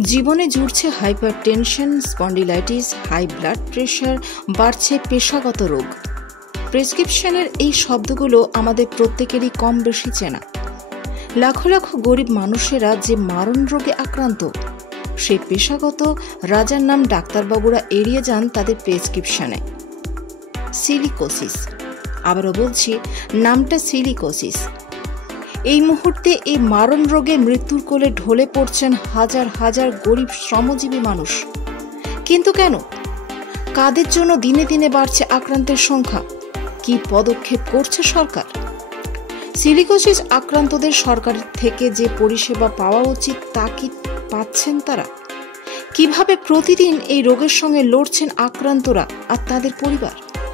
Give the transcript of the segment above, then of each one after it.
জীবনে জুড়ছে hypertension, spondylitis, high blood pressure, বাড়ছে পেশাগত রোগ। প্রেসক্রিপশনের এই শব্দগুলো আমাদের প্রত্যেকেরই কম বেশি চেনা। লাখো লাখো গরিব মানুষেরা যে মারণ রোগে আক্রান্ত, সেই পেশাগত রাজার নাম ডাক্তারবাবুরা এড়িয়ে যান তাদের প্রেসক্রিপশনে। সিলিকোসিস, আবারও বলছি, নামটা সিলিকোসিস। এই মুহূর্তে এই মারণ রোগে মৃত্যুর কোলে ঢলে পড়ছেন হাজার হাজার গরিব শ্রমজীবী মানুষ। কিন্তু কেন? কাদের জন্য দিনে দিনে বাড়ছে আক্রান্তের সংখ্যা? কি পদক্ষেপ করছে সরকার? সিলিকোসিস আক্রান্তদের সরকারের থেকে যে পরিষেবা পাওয়া উচিত তা কি পাচ্ছেন তারা? কিভাবে প্রতিদিন এই রোগের সঙ্গে লড়ছেন আক্রান্তরা আর তাদের পরিবার?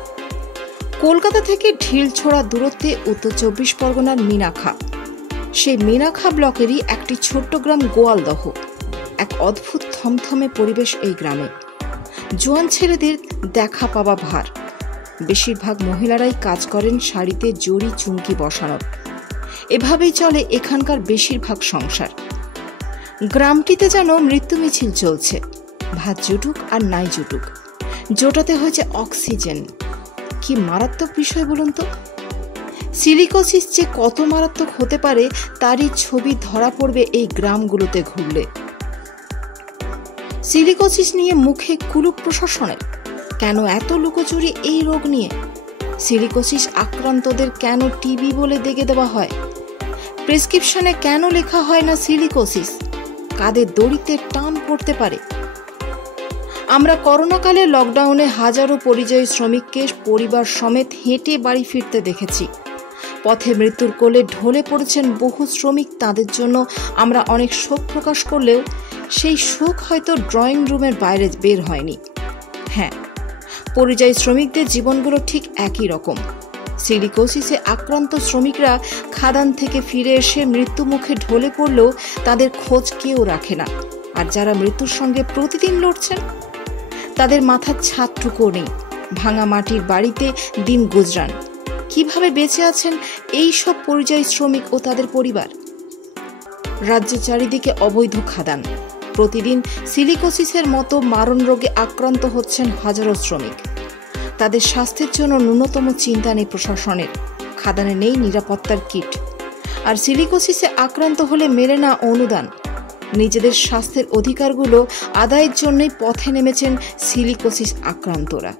কলকাতা থেকে ঢিলছোড়া দূরত্বে উত্তর 24 পরগনার মিনাখা। সেই মিনাখা ব্লকেরই একটি ছোট্ট গ্রাম গোয়ালদহ। এক অদ্ভুত থমথমে পরিবেশ এই গ্রামে। জোয়ান ছেলেদের দেখা পাওয়া ভার। বেশিরভাগ মহিলারাই কাজ করেন শাড়িতে জড়ি চুমকি বসানোর। এভাবেই চলে এখানকার বেশিরভাগ সংসার। গ্রামটিতে যেন মৃত্যু মিছিল চলছে। ভাত জুটুক আর নাই জুটুক, জোটাতে হয়েছে অক্সিজেন। কি মারাত্মক বিষয় বলুন তো। সিলিকোসিস যে কত মারাত্মক হতে পারে তারই ছবি ধরা পড়বে এই গ্রামগুলোতে ঘুরলে। সিলিকোসিস নিয়ে মুখে কুলুপ প্রশাসনের। কেন এত লুকোচুরি এই রোগ নিয়ে? সিলিকোসিস আক্রান্তদের কেন টিবি বলে দেগে দেওয়া হয়? প্রেসক্রিপশনে কেন লেখা হয় না সিলিকোসিস? কাদের দড়িতে টান পড়তে পারে? আমরা করোনাকালে লকডাউনে হাজারো পরিযায়ী শ্রমিককে পরিবার সমেত হেঁটে বাড়ি ফিরতে দেখেছি। পথে মৃত্যুর কোলে ঢলে পড়েছেন বহু শ্রমিক। তাদের জন্য আমরা অনেক শোক প্রকাশ করলেও সেই শোক হয়তো ড্রয়িং রুমের বাইরে বের হয়নি। হ্যাঁ, পরিযায়ী শ্রমিকদের জীবনগুলো ঠিক একই রকম। সিলিকোসিসে আক্রান্ত শ্রমিকরা খাদান থেকে ফিরে এসে মৃত্যু মুখে ঢলে পড়লেও তাদের খোঁজ কেউ রাখে না। আর যারা মৃত্যুর সঙ্গে প্রতিদিন লড়ছেন, তাদের মাথার ছাদটুকু নেই। ভাঙা মাটির বাড়িতে দিন গুজরান। কিভাবে বেঁচে আছেন এই সব পরিযায়ী শ্রমিক ও তাদের পরিবার? রাজ্যের চারিদিকে অবৈধ খাদান। প্রতিদিন সিলিকোসিসের মতো মারণ রোগে আক্রান্ত হচ্ছেন হাজারো শ্রমিক। তাদের স্বাস্থ্যের জন্য ন্যূনতম চিন্তা নেই প্রশাসনের। খাদানে নেই নিরাপত্তার কিট। আর সিলিকোসিসে আক্রান্ত হলে মেলে না অনুদান। নিজেদের স্বাস্থ্যের অধিকারগুলো আদায়ের জন্যই পথে নেমেছেন সিলিকোসিস আক্রান্তরা।